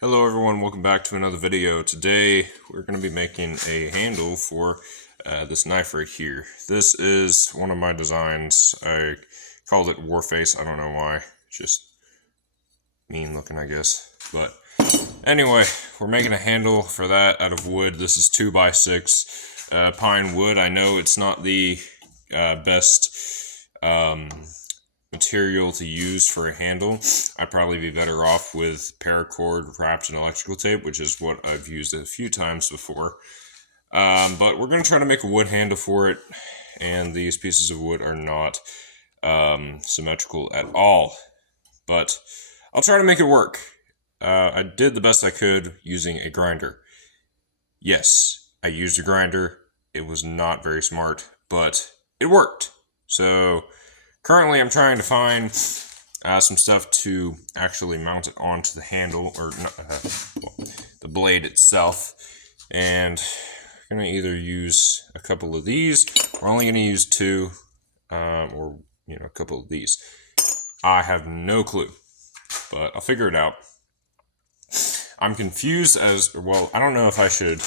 Hello everyone, welcome back to another video. Today we're going to be making a handle for this knife right here. This is one of my designs. I called it Warface. I don't know why. Just mean looking, I guess. But anyway, we're making a handle for that out of wood. This is 2x6 pine wood. I know it's not the best material to use for a handle. I'd probably be better off with paracord wrapped in electrical tape, which is what I've used a few times before. But we're going to try to make a wood handle for it, and these pieces of wood are not symmetrical at all. But I'll try to make it work. I did the best I could using a grinder. Yes, I used a grinder. It was not very smart, but it worked. So currently, I'm trying to find some stuff to actually mount it onto the handle, or the blade itself. And I'm going to either use a couple of these, or only going to use two, or a couple of these. I have no clue, but I'll figure it out. I'm confused as, well, I don't know if I should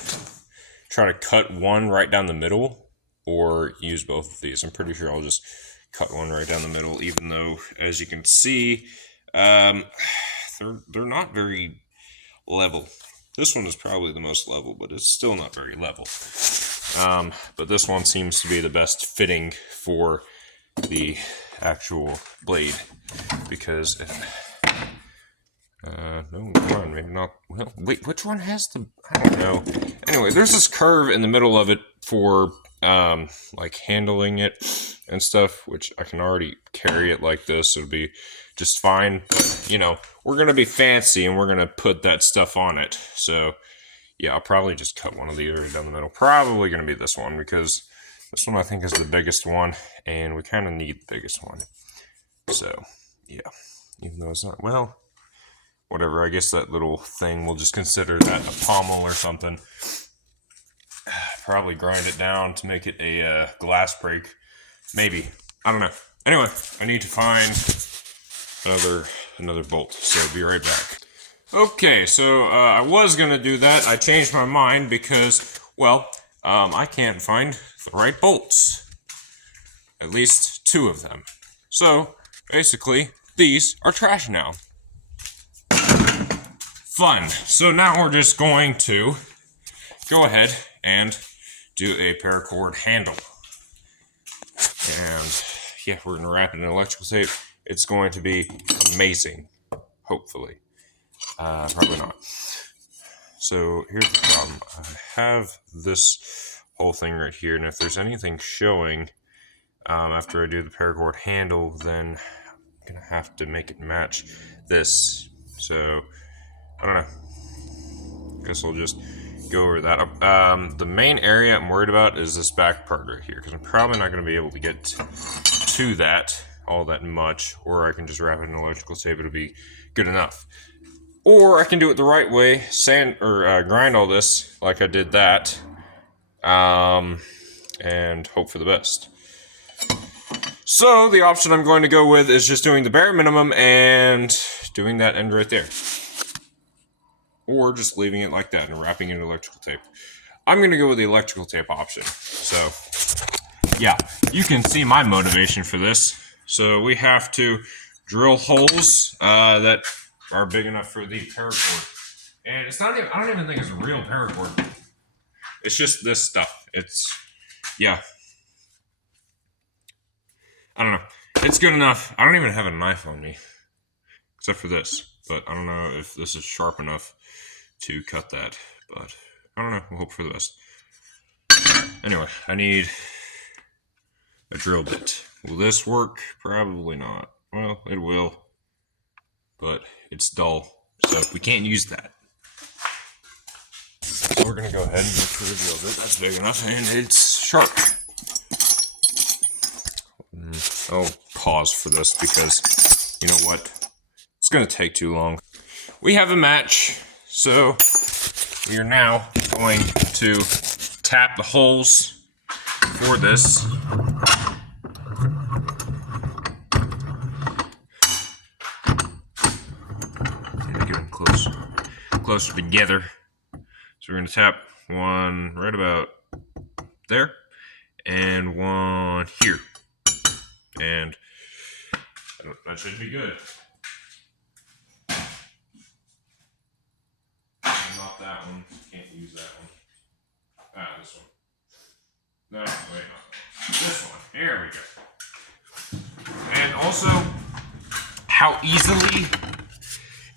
try to cut one right down the middle, or use both of these. I'm pretty sure I'll just cut one right down the middle, even though, as you can see, they're not very level. This one is probably the most level, but it's still not very level. But this one seems to be the best fitting for the actual blade, because no, come on, maybe not. Well, wait, which one has the, I don't know. Anyway, there's this curve in the middle of it for like handling it and stuff, which I can already carry it like this. It'll be just fine. But, we're going to be fancy and we're going to put that stuff on it. So, yeah, I'll probably just cut one of these right down the middle. Probably going to be this one, because this one I think is the biggest one, and we kind of need the biggest one. So, yeah, even though it's not, well, whatever. I guess that little thing, we'll just consider that a pommel or something. Probably grind it down to make it a glass break. Maybe. I don't know. Anyway, I need to find another bolt, so be right back. Okay, so I was going to do that. I changed my mind because, well, I can't find the right bolts. At least two of them. So, basically, these are trash now. Fun. So now we're just going to go ahead and do a paracord handle. And yeah, we're going to wrap it in electrical tape. It's going to be amazing, hopefully. Probably not. So here's the problem. I have this whole thing right here, and if there's anything showing after I do the paracord handle, then I'm going to have to make it match this. So I don't know. Guess I'll just go over that. The main area I'm worried about is this back part right here, because I'm probably not going to be able to get to that all that much, or I can just wrap it in electrical tape. It'll be good enough. Or I can do it the right way, grind all this like I did that, and hope for the best. So the option I'm going to go with is just doing the bare minimum and doing that end right there. Or just leaving it like that and wrapping it in electrical tape. I'm going to go with the electrical tape option. So, yeah, you can see my motivation for this. So we have to drill holes that are big enough for the paracord. And it's not even, I don't even think it's a real paracord. It's just this stuff. It's, yeah. I don't know. It's good enough. I don't even have a knife on me, except for this. But I don't know if this is sharp enough to cut that, but I don't know. We'll hope for the best. Anyway, I need a drill bit. Will this work? Probably not. Well, it will, but it's dull, so we can't use that. So we're gonna go ahead and look for the drill bit. That's big enough, and it's sharp. I'll pause for this because, you know what? It's gonna take too long. We have a match. So we are now going to tap the holes for this. Get in close. closer together. So we're going to tap one right about there and one here. And that should be good. Not that one. Can't use that one. Ah, this one. No, wait, not this one. There we go. And also, how easily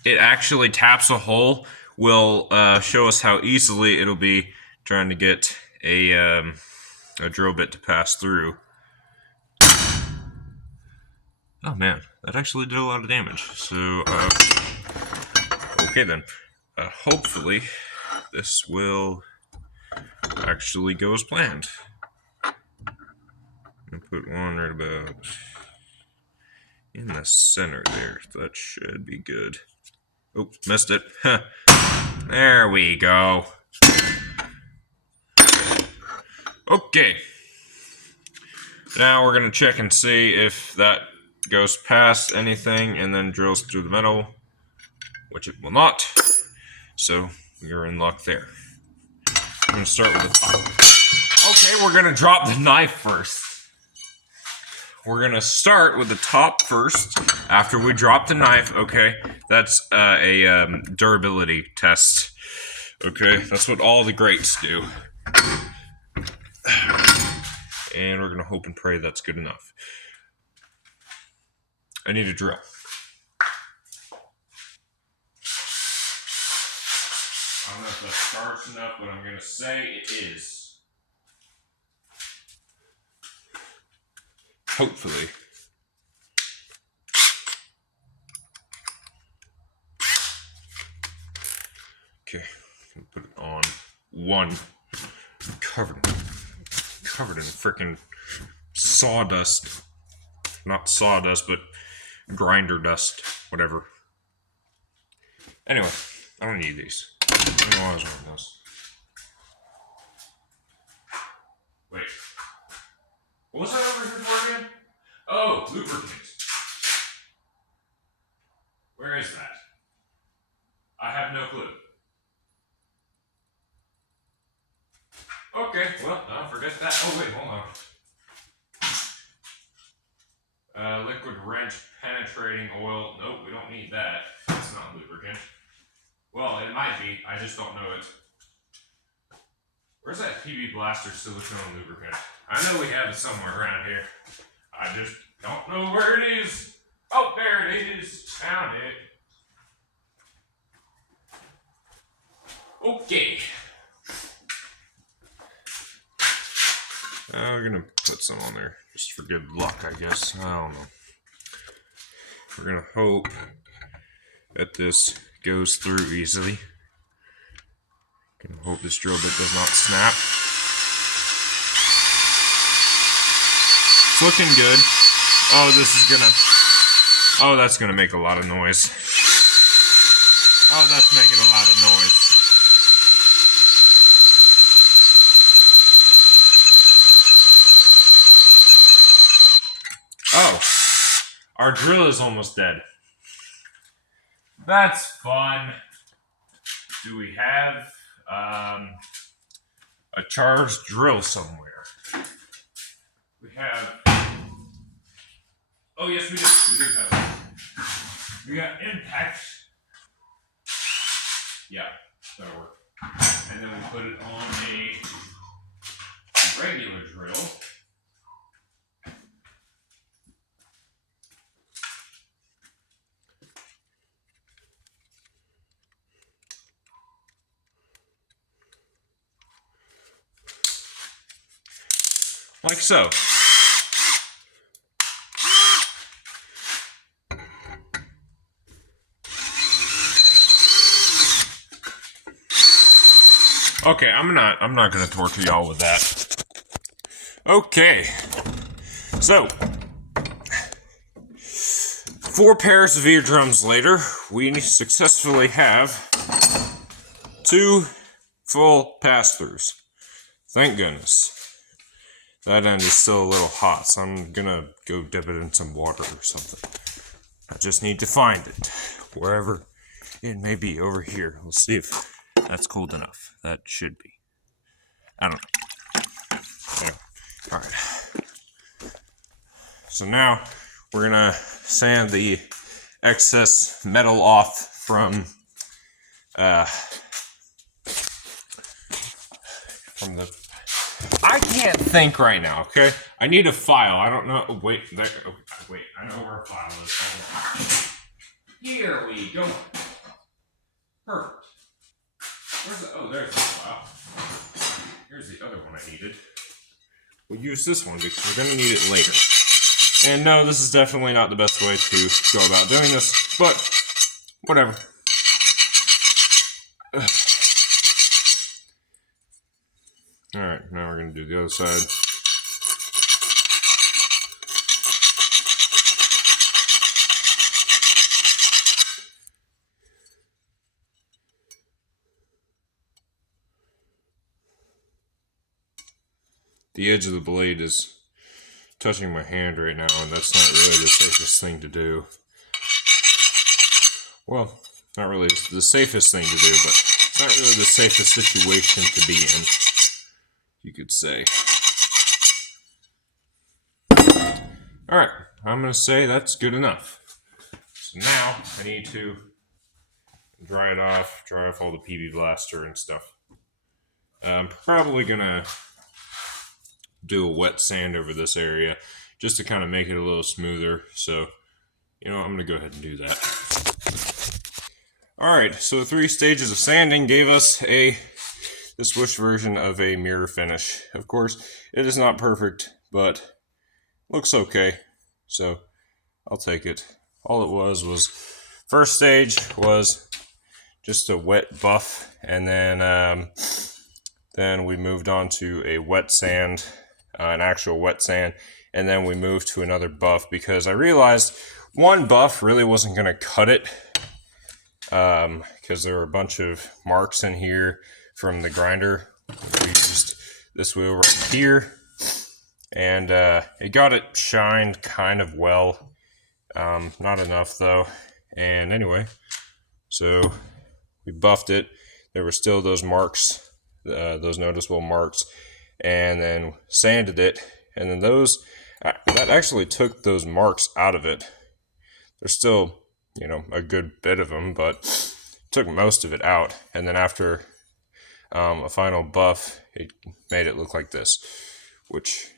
it actually taps a hole will show us how easily it'll be trying to get a drill bit to pass through. Oh man, that actually did a lot of damage. So, okay then. Hopefully, this will actually go as planned. I'm gonna put one right about in the center there. That should be good. Oh, missed it. There we go. Okay. Now we're going to check and see if that goes past anything and then drills through the metal, which it will not. So you're in luck there. I'm going to start with the top. Okay, we're going to drop the knife first. We're going to start with the top first after we drop the knife. Okay, that's a durability test. Okay, that's what all the greats do. And we're going to hope and pray that's good enough. I need a drill. I don't know if that's sharp enough, but I'm going to say it is. Hopefully. Okay, put it on one. Covered in freaking sawdust. Not sawdust, but grinder dust. Whatever. Anyway, I don't need these. I don't know why I was doing this. Wait. What was that over here for again? Oh, lubricant. Where is that? I have no clue. Okay, well, I'll forget that. Oh, wait, hold on. Liquid wrench penetrating oil. Nope, we don't need that. That's not lubricant. Well, it might be. I just don't know it. Where's that PB Blaster silicone lubricant? I know we have it somewhere around here. I just don't know where it is. Oh, there it is. Found it. Okay. We're gonna put some on there just for good luck, I guess. I don't know. We're gonna hope that this goes through easily. Gonna hope this drill bit does not snap. It's looking good. Oh, this is gonna. Oh, that's gonna make a lot of noise. Oh, that's making a lot of noise. Oh, our drill is almost dead. That's fun. Do we have a charged drill somewhere? We have. Oh yes, we do. We do have. We got impact. Yeah, that'll work. And then we put it on a regular drill. Like so. Okay, I'm not gonna torture y'all with that. Okay. So 4 pairs of eardrums later, we successfully have 2 full pass-throughs. Thank goodness. That end is still a little hot, so I'm gonna go dip it in some water or something. I just need to find it, wherever It may be over here. We'll see if that's cold enough. That should be. I don't know. Anyway. Alright. So now we're gonna sand the excess metal off from the. I can't think right now. Okay, I need a file. I don't know. Wait, there. Oh, wait. I know where a file is. Here we go. Perfect. Where's the? Oh, there's the file. Here's the other one I needed. We'll use this one because we're gonna need it later. And no, this is definitely not the best way to go about doing this, but whatever. Alright, now we're going to do the other side. The edge of the blade is touching my hand right now, and that's not really the safest thing to do. Well, not really the safest thing to do, but it's not really the safest situation to be in, you could say. Alright, I'm going to say that's good enough. So now I need to dry off all the PB Blaster and stuff. I'm probably going to do a wet sand over this area just to kind of make it a little smoother. So, you know, I'm going to go ahead and do that. Alright, so the 3 stages of sanding gave us the Swish version of a mirror finish. Of course, it is not perfect, but looks okay. So, I'll take it. All it was first stage was just a wet buff, and then we moved on to a wet sand, an actual wet sand, and then we moved to another buff because I realized one buff really wasn't going to cut it because there were a bunch of marks in here from the grinder. We used this wheel right here, and it got it shined kind of well. Not enough though. And anyway, so we buffed it. There were still those marks, those noticeable marks, and then sanded it. And then that actually took those marks out of it. There's still, you know, a good bit of them, but took most of it out. And then after a final buff, it made it look like this, which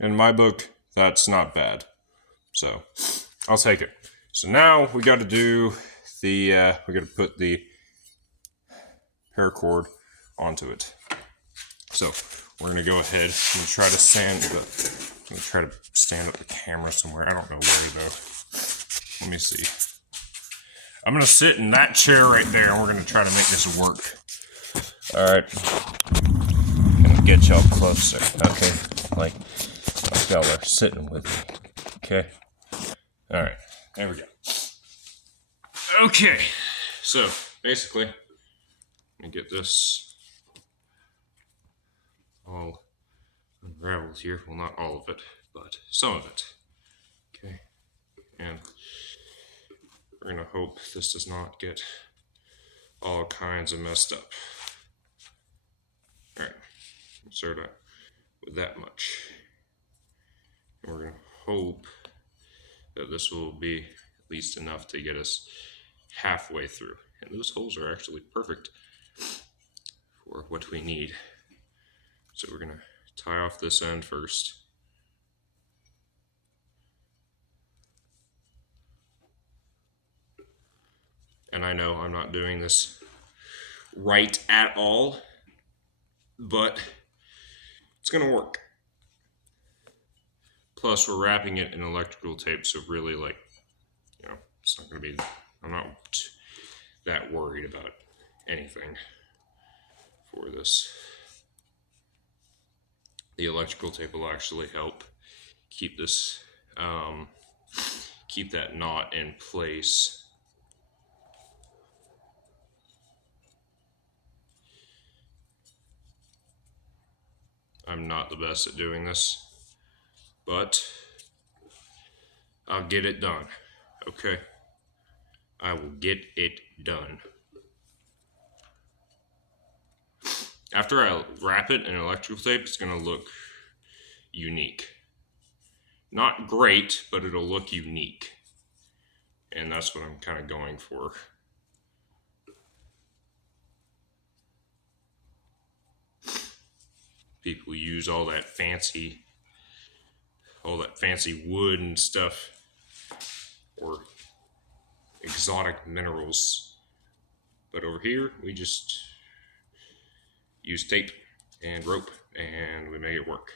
in my book, that's not bad. So I'll take it. So now we got to do we got to put the paracord onto it. So we're gonna go ahead and try to stand up the camera somewhere. I don't know where though. Let me see. I'm gonna sit in that chair right there, and we're gonna try to make this work. All right. Gonna get y'all closer. Okay, like y'all are sitting with me. Okay. All right. There we go. Okay. So basically, let me get this all unraveled here. Well, not all of it, but some of it. Okay. And we're going to hope this does not get all kinds of messed up. Alright. Start out with that much. And we're going to hope that this will be at least enough to get us halfway through. And those holes are actually perfect for what we need. So we're going to tie off this end first. And I know I'm not doing this right at all, but it's going to work. Plus, we're wrapping it in electrical tape, so really, like, you know, it's not going to be, I'm not that worried about anything for this. The electrical tape will actually help keep this, keep that knot in place. I'm not the best at doing this, but I'll get it done, okay? I will get it done. After I wrap it in electrical tape, it's going to look unique. Not great, but it'll look unique. And that's what I'm kind of going for. People use all that fancy wood and stuff, or exotic minerals. But over here, we just use tape and rope and we make it work.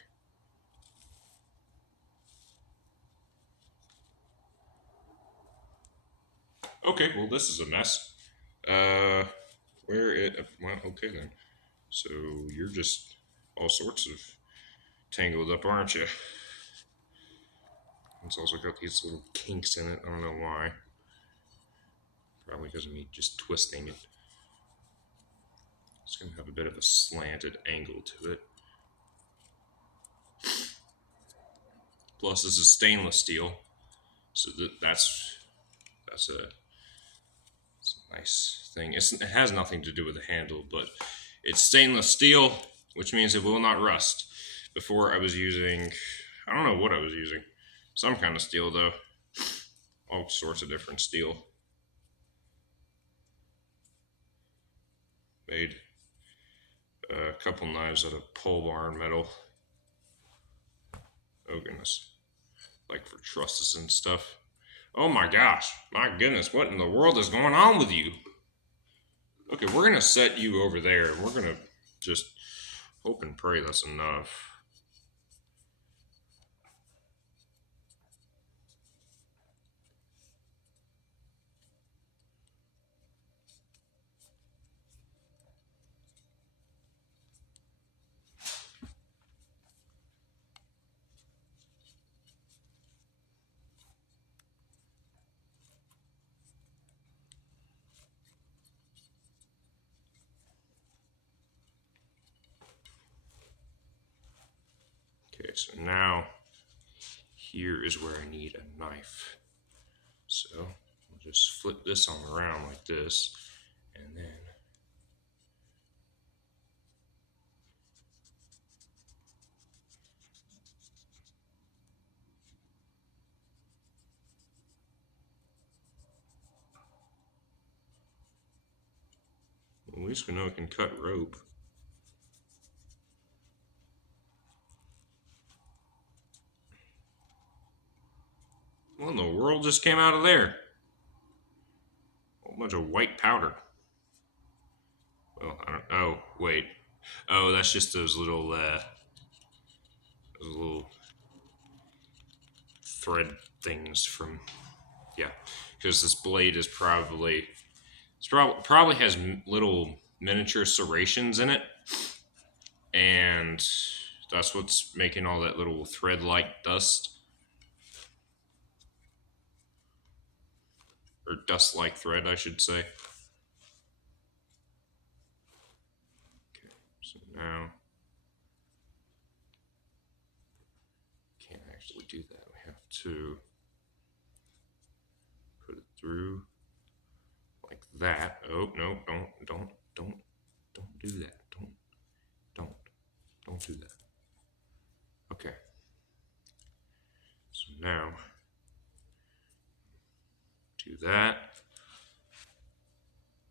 Okay, well, this is a mess. Well, okay then. So you're just all sorts of tangled up, aren't you? It's also got these little kinks in it. I don't know why. Probably because of me just twisting it. It's going to have a bit of a slanted angle to it. Plus, this is stainless steel, so that's a nice thing. It has nothing to do with the handle, but it's stainless steel, which means it will not rust. Before I was using, I don't know what I was using. Some kind of steel, though. All sorts of different steel. Made a couple knives out of pole barn metal. Oh, goodness. Like for trusses and stuff. Oh my gosh. My goodness. What in the world is going on with you? Okay, we're going to set you over there. We're going to just hope and pray that's enough. Okay, so now here is where I need a knife. So we'll just flip this on around like this, and then at least we know it can cut rope. What in the world just came out of there? A whole bunch of white powder. Well, I don't. Oh, wait. Oh, that's just those little thread things from. Yeah, because this blade is probably has little miniature serrations in it, and that's what's making all that little thread-like dust. Or dust-like thread, I should say. Okay, so now can't actually do that. We have to put it through like that. Oh no! Don't do that. Don't do that. Okay. So now do that.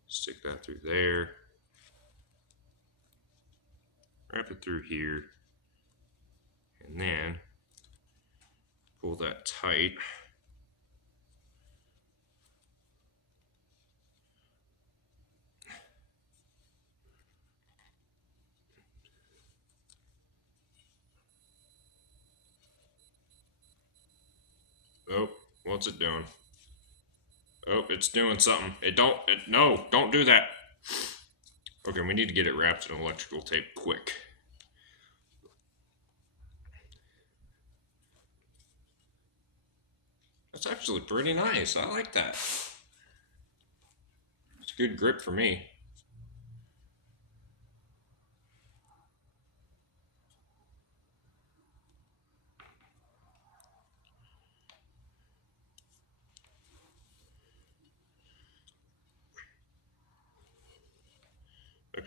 Stick that through there. Wrap it through here. And then pull that tight. Oh, what's it doing? Oh, it's doing something. No, don't do that. Okay, we need to get it wrapped in electrical tape quick. That's actually pretty nice. I like that. It's good grip for me.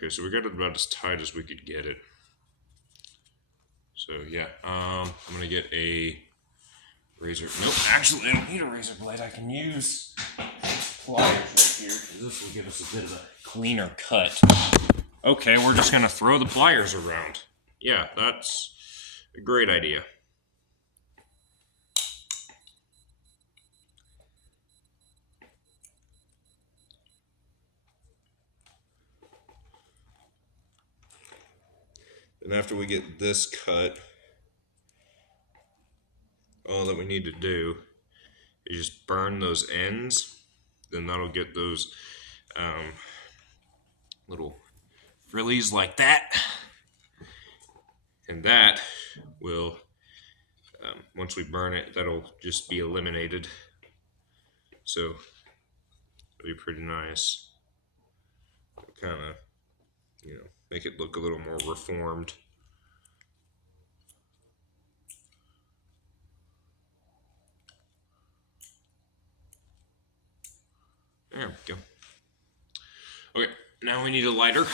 Okay, so we got it about as tight as we could get it. So yeah, I'm gonna get a razor. Nope, actually I don't need a razor blade. I can use pliers right here, because this will give us a bit of a cleaner cut. Okay, we're just gonna throw the pliers around. Yeah, that's a great idea. And after we get this cut, all that we need to do is just burn those ends. Then that'll get those little frillies like that. And that will, once we burn it, that'll just be eliminated. So it'll be pretty nice. Kind of, make it look a little more reformed. There we go. Okay, now we need a lighter.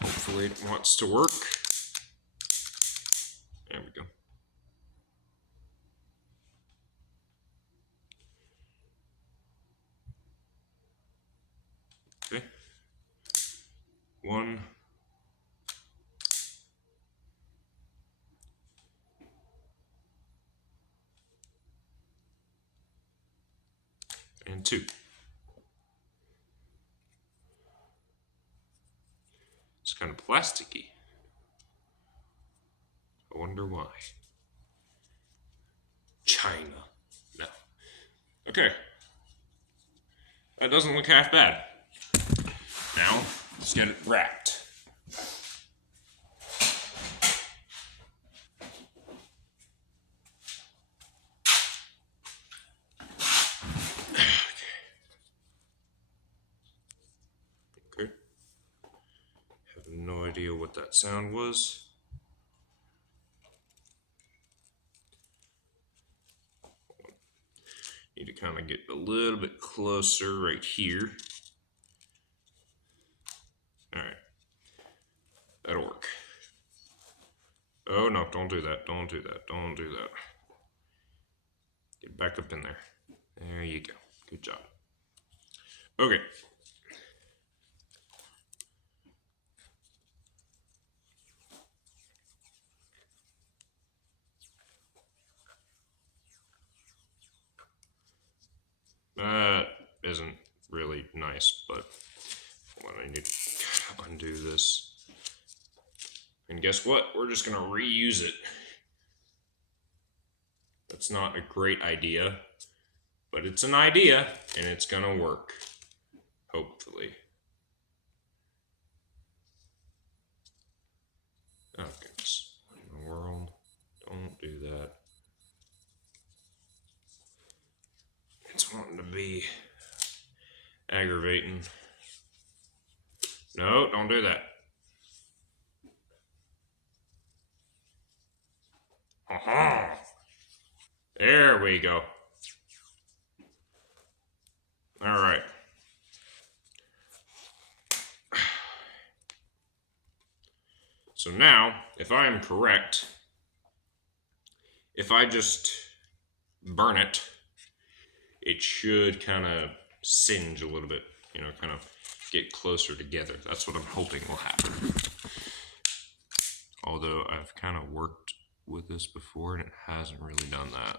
Hopefully it wants to work. There we go. Okay. 1. And 2. It's kind of plasticky. I wonder why. China. No. Okay. That doesn't look half bad. Now, let's get it wrapped. Okay. Have no idea what that sound was. Need to kind of get a little bit closer right here. Alright. That'll work. Oh no, don't do that. Don't do that. Don't do that. Get back up in there. There you go. Good job. Okay. That isn't really nice, but I need to undo this. And guess what? We're just going to reuse it. That's not a great idea, but it's an idea, and it's going to work. Hopefully. Oh, goodness. What in the world? Don't do that. It's wanting to be aggravating. No, don't do that. Aha! There we go. All right. So now, if I am correct, if I just burn it, it should kind of singe a little bit, kind of get closer together. That's what I'm hoping will happen. Although I've kind of worked with this before and it hasn't really done that.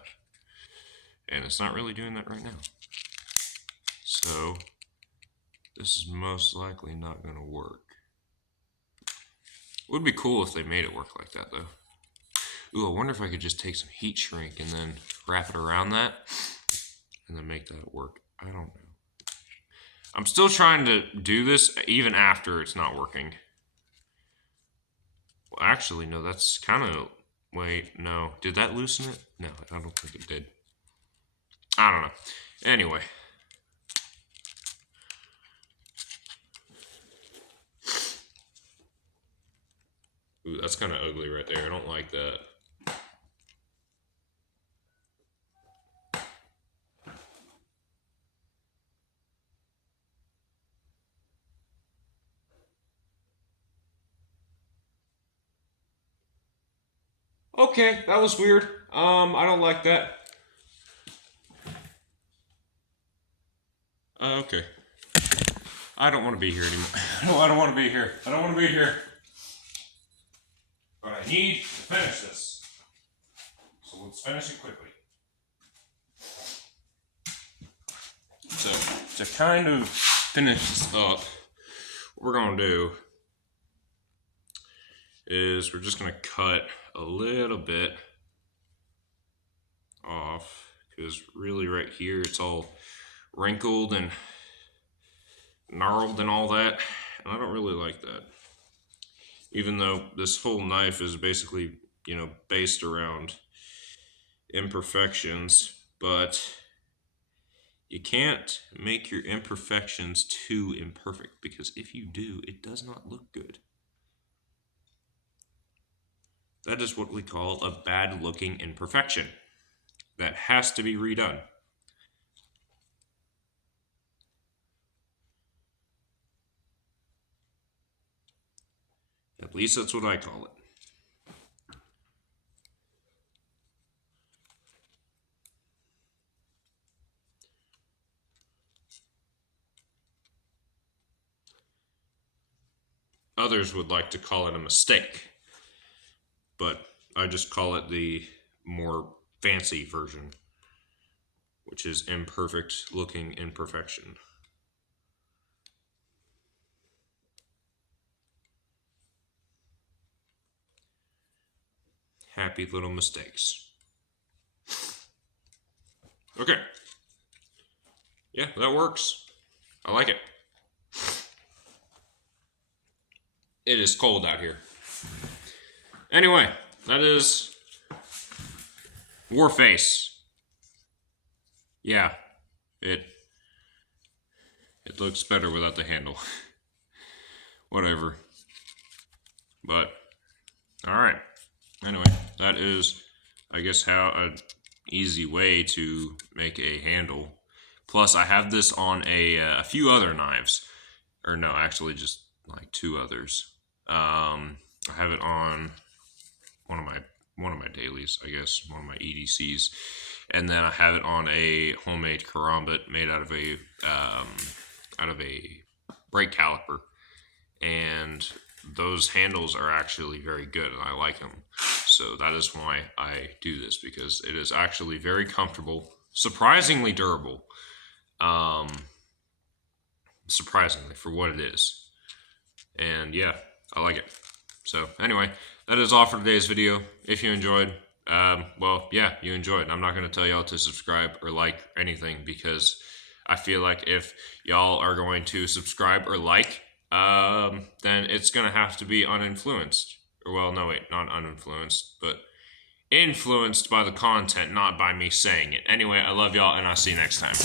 And it's not really doing that right now. So this is most likely not going to work. It would be cool if they made it work like that though. Ooh, I wonder if I could just take some heat shrink and then wrap it around that and then make that work. I don't know. I'm still trying to do this even after it's not working. Well, actually, no, that's kind of... Wait, no. Did that loosen it? No, I don't think it did. I don't know. Anyway. Ooh, that's kind of ugly right there. I don't like that. Okay, that was weird. I don't like that. Okay. I don't want to be here anymore. No, I don't want to be here. I don't want to be here. But I need to finish this. So let's finish it quickly. So, to kind of finish this up, what we're going to do is we're just going to cut a little bit off, because really right here it's all wrinkled and gnarled and all that, and I don't really like that. Even though this whole knife is basically, based around imperfections, but you can't make your imperfections too imperfect, because if you do, it does not look good. That is what we call a bad looking imperfection that has to be redone. At least that's what I call it. Others would like to call it a mistake, but I just call it the more fancy version, which is imperfect looking imperfection. Happy little mistakes. Okay. Yeah, that works. I like it. It is cold out here. Anyway, that is Warface. Yeah, it looks better without the handle. Whatever. But, alright. Anyway, that is, I guess, how an easy way to make a handle. Plus, I have this on a few other knives. Or no, actually just like two others. I have it on one of my dailies, I guess, one of my EDCs, and then I have it on a homemade karambit made out of a brake caliper, and those handles are actually very good, and I like them. So that is why I do this, because it is actually very comfortable, surprisingly durable, surprisingly for what it is. And yeah, I like it. So anyway, that is all for today's video. If you enjoyed, well, yeah, you enjoyed. I'm not going to tell y'all to subscribe or like anything, because I feel like if y'all are going to subscribe or like, then it's going to have to be uninfluenced. Or, well, no, wait, not uninfluenced, but influenced by the content, not by me saying it. Anyway, I love y'all, and I'll see you next time.